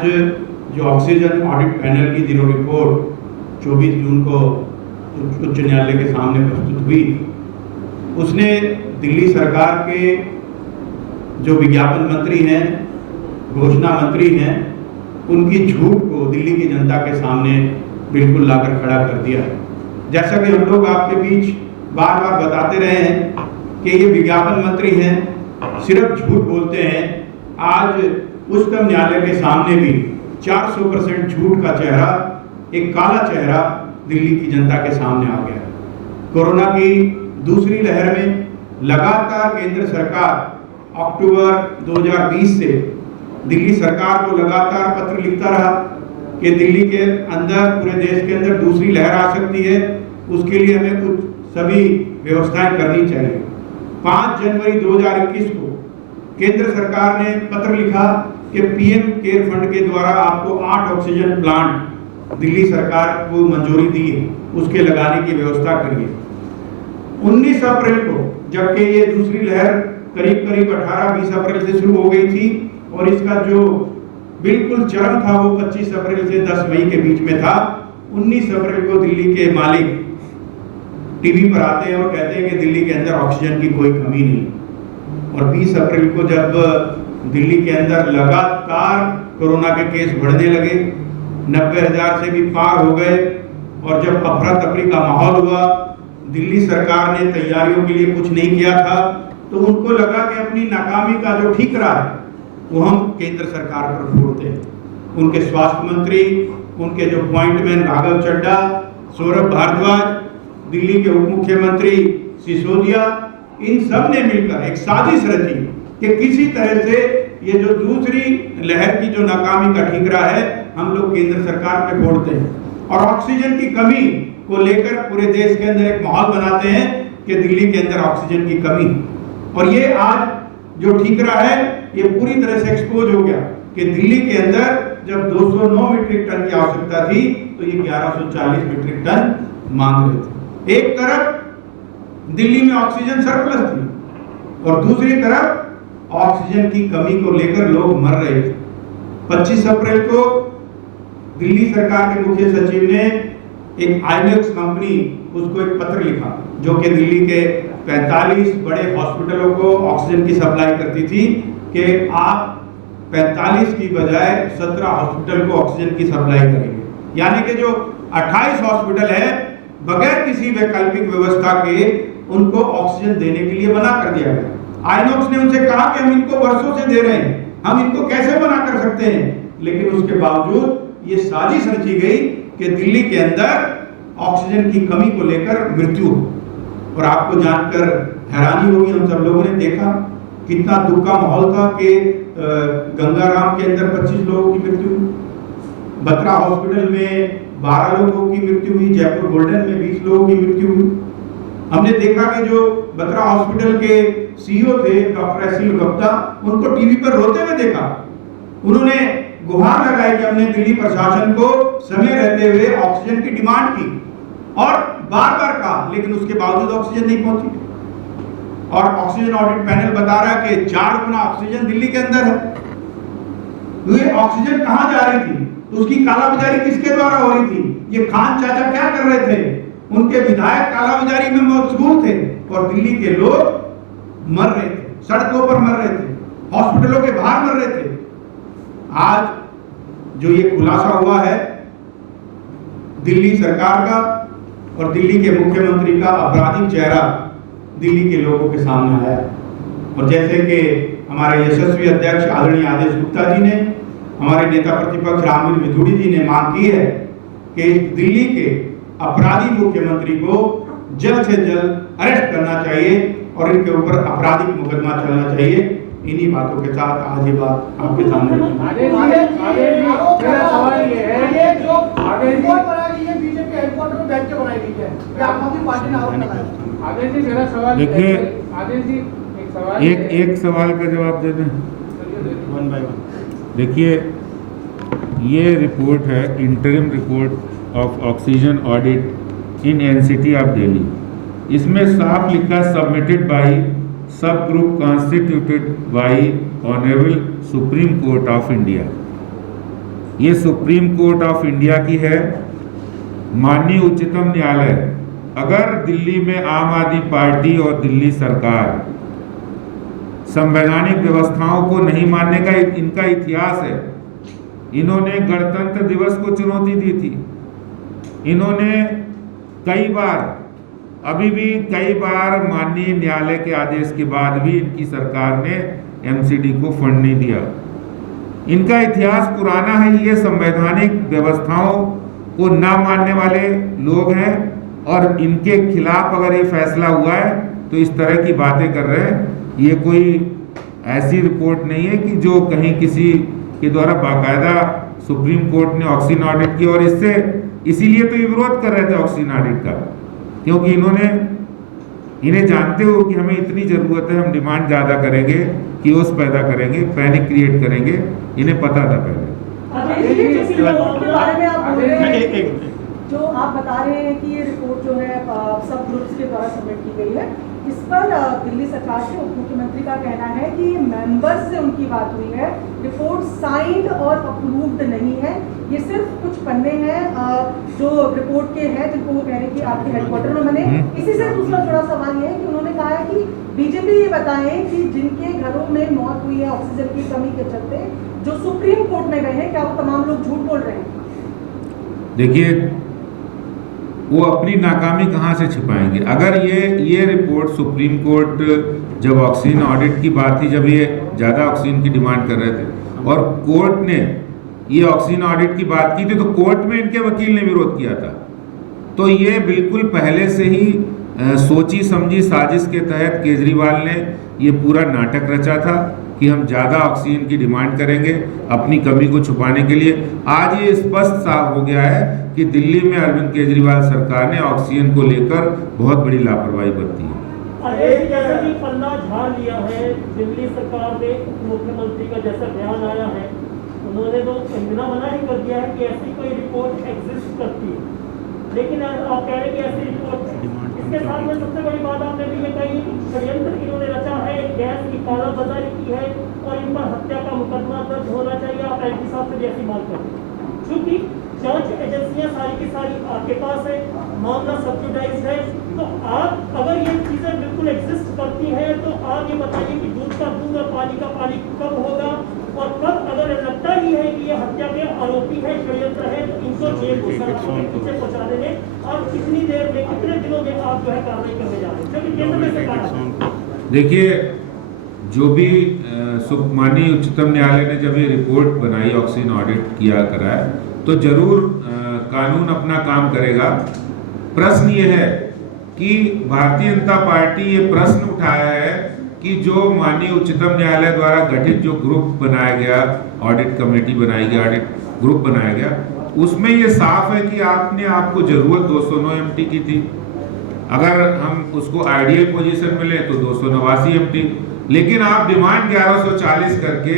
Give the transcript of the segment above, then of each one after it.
आज जो oxygen audit panel की जीरो रिपोर्ट 24 जून को उच्च न्यायालय के सामने प्रस्तुत हुई, उसने दिल्ली सरकार के जो विज्ञापन मंत्री हैं, घोषणा मंत्री हैं, उनकी झूठ को दिल्ली की जनता के सामने बिल्कुल लाकर खड़ा कर दिया। जैसा कि हम लोग आपके बीच बार बार बताते रहे हैं कि ये विज्ञापन मंत्री हैं, सिर्फ झूठ बोलते हैं। आज उच्चतम न्यायालय के सामने भी 400% झूठ का चेहरा, एक काला चेहरा दिल्ली की जनता के सामने आ गया। कोरोना की दूसरी लहर में लगातार केंद्र सरकार अक्टूबर 2020 से दिल्ली सरकार को लगातार पत्र लिखता रहा कि दिल्ली के अंदर, पूरे देश के अंदर दूसरी लहर आ सकती है, उसके लिए हमें कुछ सभी व्यवस्थाएं करनी चाहिए। 5 जनवरी 2021 को केंद्र सरकार ने पत्र लिखा कि पीएम केयर फंड के द्वारा आपको 8 ऑक्सीजन प्लांट दिल्ली सरकार को मंजूरी दी है, उसके लगाने की व्यवस्था करिए। 19 अप्रैल को, जबकि ये दूसरी लहर करीब 18-20 अप्रैल से शुरू हो गई थी और इसका जो बिल्कुल चरम था वो 25 अप्रैल से 10 मई के बीच में था। 19 अप्रैल को दिल्ली के मालिक टीवी पर आते हैं और कहते हैं कि दिल्ली के अंदर ऑक्सीजन की कोई कमी नहीं। और 20 अप्रैल को जब दिल्ली के अंदर लगातार कोरोना के केस बढ़ने लगे, 90,000 से भी पार हो गए, और जब अफरा तफरी का माहौल हुआ, दिल्ली सरकार ने तैयारियों के लिए कुछ नहीं किया था, तो उनको लगा कि अपनी नाकामी का जो ठीकरा है वो हम केंद्र सरकार पर फोड़ते हैं। उनके स्वास्थ्य मंत्री, उनके जो पॉइंटमैन राघव चड्डा, सौरभ भारद्वाज, दिल्ली के उप मुख्यमंत्री सिसोदिया, इन सब ने मिलकर एक साजिश रची कि किसी तरह से ये जो दूसरी लहर की जो नाकामी का ठीकरा है हम लोग केंद्र सरकार पे फोड़ते हैं और ऑक्सीजन की कमी को लेकर पूरे देश के अंदर एक माहौल बनाते हैं कि दिल्ली के अंदर ऑक्सीजन की कमी। और ये आज जो ठीकरा है ये पूरी तरह से एक्सपोज हो गया कि दिल्ली के अंदर जब 209 मीट्रिक टन की आवश्यकता थी तो ये 1140 मीट्रिक टन मांग रहे थे। एक तरफ दिल्ली में ऑक्सीजन सरप्लस थी और दूसरी तरफ ऑक्सीजन की कमी को लेकर लोग मर रहे थे। 25 अप्रैल को दिल्ली सरकार के मुख्य सचिव ने एक आइनॉक्स कंपनी, उसको एक पत्र लिखा जो कि दिल्ली के 45 बड़े हॉस्पिटलों को ऑक्सीजन की सप्लाई करती थी कि आप 45 की बजाय 17 हॉस्पिटल को ऑक्सीजन की सप्लाई करेंगे। यानी कि जो 28 हॉस्पिटल है बगैर किसी वैकल्पिक व्यवस्था के उनको ऑक्सीजन देने के लिए मना कर दिया गया। आइनॉक्स ने उनसे कहा कि हम इनको वर्षों से दे रहे हैं, हम इनको कैसे मना कर सकते हैं, लेकिन उसके बावजूद ये साजिश रची गई कि दिल्ली के अंदर ऑक्सीजन की कमी को लेकर मृत्यु हो। और आपको जानकर हैरानी होगी, हम सब लोगों ने देखा कितना दुख का माहौल था कि गंगाराम के अंदर 25 लोगों की मृत्यु हुई, बत्रा हॉस्पिटल में 12 लोगों की मृत्यु हुई, जयपुर गोल्डन में 20 लोगों की मृत्यु हुई। हमने देखा कि जो बत्रा हॉस्पिटल के सीईओ थे डॉक्टर एसिल गुप्ता, उनको टीवी पर रोते हुए देखा। उन्होंने गुहार लगाई कि हमने दिल्ली प्रशासन को समय रहते हुए ऑक्सीजन की डिमांड की और बार बार कहा, लेकिन उसके बावजूद ऑक्सीजन नहीं पहुंची। और ऑक्सीजन ऑडिट पैनल बता रहा है कि 4 गुना ऑक्सीजन दिल्ली के अंदर है। ये ऑक्सीजन कहां जा रही थी, उसकी कालाबाजारी किसके द्वारा हो रही थी? ये खान चाचा क्या कर रहे थे? उनके विधायक कालाबाजारी में मशगूल थे और दिल्ली के लोग मर रहे थे, सड़कों पर मर रहे थे, हॉस्पिटलों के बाहर मर रहे थे। आज जो ये खुलासा हुआ है दिल्ली सरकार का और दिल्ली के मुख्यमंत्री का आपराधिक चेहरा दिल्ली के लोगों के सामने आया। और जैसे कि हमारे यशस्वी अध्यक्ष आदरणीय आदेश गुप्ता जी ने, हमारे नेता प्रतिपक्ष रामवीर मिथुड़ी जी ने मांग की है कि दिल्ली के अपराधी मुख्यमंत्री को जल्द से जल्द अरेस्ट करना चाहिए और इनके ऊपर आपराधिक मुकदमा चलना चाहिए। इन्हीं बातों के साथ आज ये बात आपके सामने देखिए, एक सवाल का जवाब दे दें, 1 by 1। देखिए, ये रिपोर्ट है interim report of oxygen audit in NCT of Delhi. इसमें साफ लिखा सबमिटेड बाय सब group constituted by honourable supreme court of India. ये सुप्रीम कोर्ट ऑफ इंडिया की है, माननीय उच्चतम न्यायालय। अगर दिल्ली में आम आदमी पार्टी और दिल्ली सरकार संवैधानिक व्यवस्थाओं को नहीं मानने का इनका इतिहास है। इन्होंने गणतंत्र दिवस को चुनौती दी थी, इन्होंने कई बार, अभी भी कई बार माननीय न्यायालय के आदेश के बाद भी इनकी सरकार ने एमसीडी को फंड नहीं दिया। इनका इतिहास पुराना है, ये संवैधानिक व्यवस्थाओं को ना मानने वाले लोग हैं और इनके खिलाफ अगर ये फैसला हुआ है तो इस तरह की बातें कर रहे हैं। ये कोई ऐसी रिपोर्ट नहीं है कि जो कहीं किसी के द्वारा बाकायदा सुप्रीम कोर्ट ने ऑक्सीजन ऑडिट की, और इसीलिए तो ये विरोध कर रहे थे ऑक्सीजन ऑडिट का, क्योंकि इन्हें जानते हो कि हमें इतनी ज़रूरत है, हम डिमांड ज़्यादा करेंगे, कियोस्क पैदा करेंगे, पैनिक क्रिएट करेंगे, इन्हें पता था पहले। जो आप बता रहे हैं कि ये रिपोर्ट जो है सब ग्रुप्स के द्वारा सबमिट की गई है, इस पर दिल्ली सरकार के उप मुख्यमंत्री का कहना है कि मेंबर्स से उनकी बात हुई है, रिपोर्ट साइंड और अप्रूव्ड नहीं है, ये सिर्फ कुछ पन्ने हैं जो रिपोर्ट के हैं जिनको वो कह रहे हैं कि आपके हेडक्वार्टर में बने। इसी से दूसरा थोड़ा सवाल ये है कि उन्होंने कहा है कि बीजेपी ये बताएं कि जिनके घरों में मौत हुई है ऑक्सीजन की कमी के चलते, जो सुप्रीम कोर्ट में गए हैं, क्या वो तमाम लोग झूठ बोल रहे हैं? देखिए, वो अपनी नाकामी कहाँ से छिपाएंगे? अगर ये रिपोर्ट सुप्रीम कोर्ट, जब ऑक्सीजन ऑडिट की बात थी, जब ये ज़्यादा ऑक्सीजन की डिमांड कर रहे थे और कोर्ट ने ये ऑक्सीजन ऑडिट की बात की थी, तो कोर्ट में इनके वकील ने विरोध किया था। तो ये बिल्कुल पहले से ही सोची समझी साजिश के तहत केजरीवाल ने ये पूरा नाटक रचा था कि हम ज़्यादा ऑक्सीजन की डिमांड करेंगे अपनी कमी को छुपाने के लिए। आज ये स्पष्ट साफ हो गया है कि दिल्ली में अरविंद केजरीवाल सरकार ने ऑक्सीजन को लेकर बहुत बड़ी लापरवाही बरती है। जैसा कि पन्ना झाड़ लिया है दिल्ली सरकार ने, मुख्यमंत्री का जैसा बयान आया है, उन्होंने तो मना ही कर दिया है कि ऐसी कोई रिपोर्ट एग्जिस्ट करती है, लेकिन आप कह रहे हैं कि ऐसी रिपोर्ट है। इसके साथ में सबसे बड़ी बात आपने भी ये कही, षड्यंत्र इन्होंने रचा है, गैस की कालाबाजारी की है और इन पर हत्या का मुकदमा दर्ज होना चाहिए। आप एमपी साहब से भी ऐसी मांग करते हैं, क्योंकि जांच एजेंसियां सारी की सारी आपके पास है, मामला सब्सिडाइज्ड है। तो आप अगर ये चीजें बिल्कुल एग्जिस्ट करती हैं तो आप ये बताइए कि दूध का दूध और पानी का पानी कब होगा, और कब अगर लगता ही है कि ये हत्या के आरोपी है, षड्यंत्र है, तो इनको जेल को पीछे पहुंचाने में और कितनी देर में, कितने दिनों में आप जो है कार्रवाई करने जा रहे हैं, क्योंकि केंद्र में सरकार। देखिए, जो भी माननीय उच्चतम न्यायालय ने जब ये रिपोर्ट बनाई, ऑक्सीजन ऑडिट किया कराया, तो जरूर कानून अपना काम करेगा। प्रश्न ये है कि भारतीय जनता पार्टी ये प्रश्न उठाया है कि जो माननीय उच्चतम न्यायालय द्वारा गठित जो ग्रुप बनाया गया, ऑडिट कमेटी बनाई गई, ऑडिट ग्रुप बनाया गया, उसमें ये साफ है कि आपको जरूरत 209 एमटी की थी। अगर हम उसको आइडियल पोजीशन में लें तो 289 एमटी, लेकिन आप डिमांड 1140 करके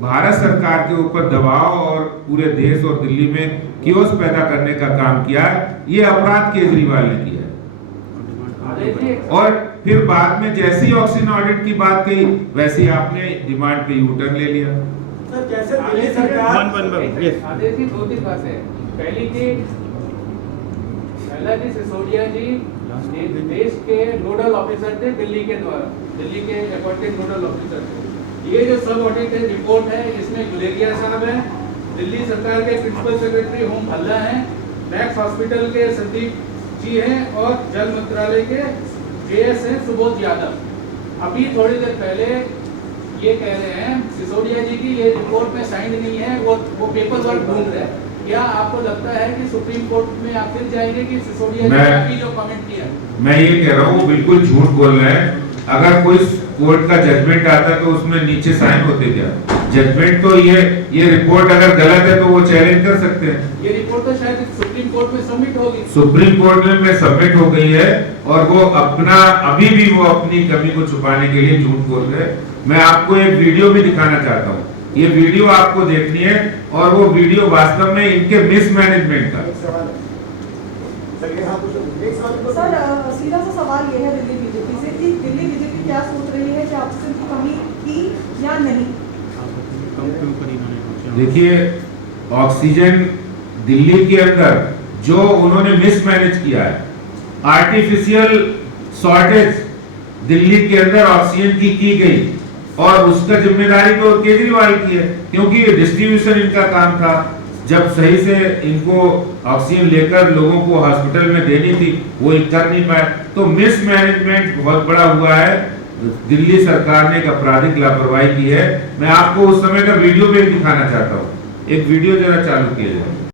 भारत सरकार के ऊपर दबाव और पूरे देश और दिल्ली में कियोस्क पैदा करने का काम किया है। ये अपराध केजरीवाल ने किया है। और फिर बाद में जैसी ऑक्सीजन ऑडिट की बात कही, वैसे आपने डिमांड पे यूटर्न ले लिया। सर, जैसे दिल्ली सरकार आदेश की 2-3 बातें हैं। पहली चीज, सिसोदिया जी देश के नोडल ऑफिसर थे दिल्ली के द्वारा, दिल्ली के अपॉइंटेड नोडल ऑफिसर थे। ये जो सब ऑडिटेड रिपोर्ट है, इसमें गुलेरिया साहब हैं, दिल्ली सरकार के प्रिंसिपल सेक्रेटरी होम भल्ला हैं, मैक्स हॉस्पिटल के संदीप जी हैं और जल मंत्रालय के जेएस हैं सुबोध यादव। अभी थोड़ी देर पहले ये कह रहे हैं सिसोदिया जी की ये रिपोर्ट में साइन नहीं है, वो पेपर वर्क ढूंढ रहे हैं। क्या आपको लगता है कि सुप्रीम कोर्ट में आप फिर जाएंगे कि सिसोदिया जी की जो कमेंट किया? मैं ये कह रहा हूँ, बिल्कुल झूठ बोल रहे हैं। अगर कोई कोर्ट का जजमेंट आता तो उसमें नीचे साइन होते क्या? जजमेंट तो ये रिपोर्ट अगर गलत है तो वो चैलेंज कर सकते हैं। ये रिपोर्ट तो शायद सुप्रीम कोर्ट में सबमिट होगी, सुप्रीम कोर्ट में सबमिट हो गई है और वो अभी भी वो अपनी कमी को छुपाने के लिए झूठ बोल रहे हैं। मैं आपको एक वीडियो भी दिखाना चाहता हूँ, ये वीडियो आपको देखनी है और वो वीडियो वास्तव में इनके मिसमैनेजमेंट का। सर, सीधा सा सवाल ये है दिल्ली बीजेपी से कि दिल्ली बीजेपी क्या सोच रही है कि ऑक्सीजन की कमी थी या नहीं? देखिए, ऑक्सीजन दिल्ली के अंदर जो उन्होंने मिसमैनेज किया है, आर्टिफिशियल शॉर्टेज दिल्ली के अंदर ऑक्सीजन की गई और उसका जिम्मेदारी तो केजरीवाल की है, क्योंकि डिस्ट्रीब्यूशन इनका काम था। जब सही से इनको ऑक्सीजन लेकर लोगों को हॉस्पिटल में देनी थी वो कर नहीं पाए, तो मिसमैनेजमेंट बहुत बड़ा हुआ है। दिल्ली सरकार ने एक आपराधिक लापरवाही की है। मैं आपको उस समय का वीडियो भी दिखाना चाहता हूँ। एक वीडियो जरा चालू किया जाए।